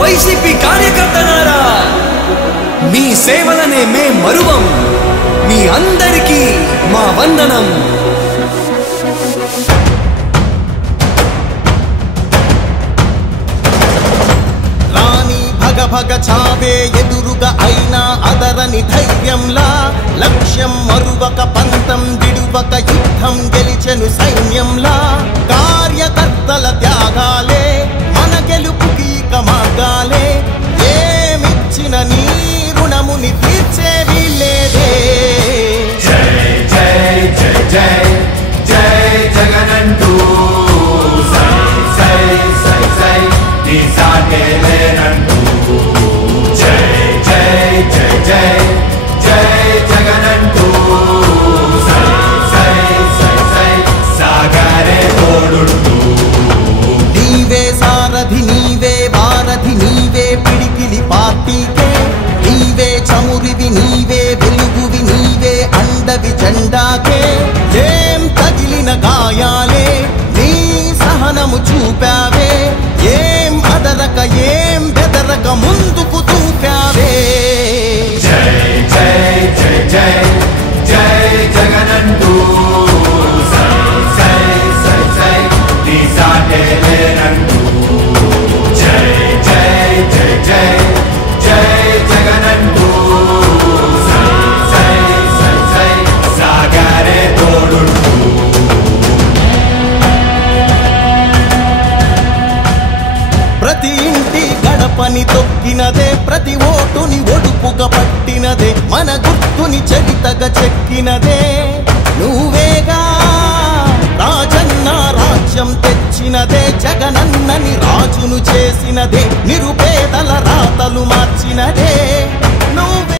YCP కార్యకర్తలారా, మీ సేవలనే మే మరువం. మీ అందరికీ మా వందనం. భగ చావే ఎదురుగా అయినా అదరని ధైర్యంలా, లక్ష్యం మరువక పంతం విడువక యుద్ధం గెలిచెను సైన్యంలా. కార్యకర్తల త్యాగాలే మన గెలుపుకి మార్గాలే. ఏమిచ్చిన నీ రుణముని తీర్చేవి లేదే. జై జై జై జై జై జగనంటూ సై సై సై సై నీ సాటే లేనంటూ. జై జై జై జై జై జగనంటూ సై సై సై సై సాగరే తోడుంటూ. నీవే సారథి నీవే వారధి నీవే పిడికిలి పార్టీకే. నీవే చమురివి నీవే వెలుగువి నీవే అండవి జెండాకే. ఏం తగిలిన గాయాలే నీ సహనము చూపావే. ఏం అదరక ఏం బెదరక ముందుకు దూకావే. జై జై జై జై జై జగనంటూ సై సై సై సై నీ సాటే లేనంటూ. జై జై జై జై జై జగనంటూ సై సై సై సై సాగరే తోడుంటూ. ప్రతి ఇంటి గడపని తొక్కినదే, ప్రతి ఓటుని ఒడుపుగా పట్టినదే, మన గుర్తుని చరితగా చెక్కినదే నువ్వేగా. రాజన్న రాజ్యం తెచ్చినదే, జగనన్నని రాజును చేసినదే, నిరుపేదల రాతలు మార్చినదే.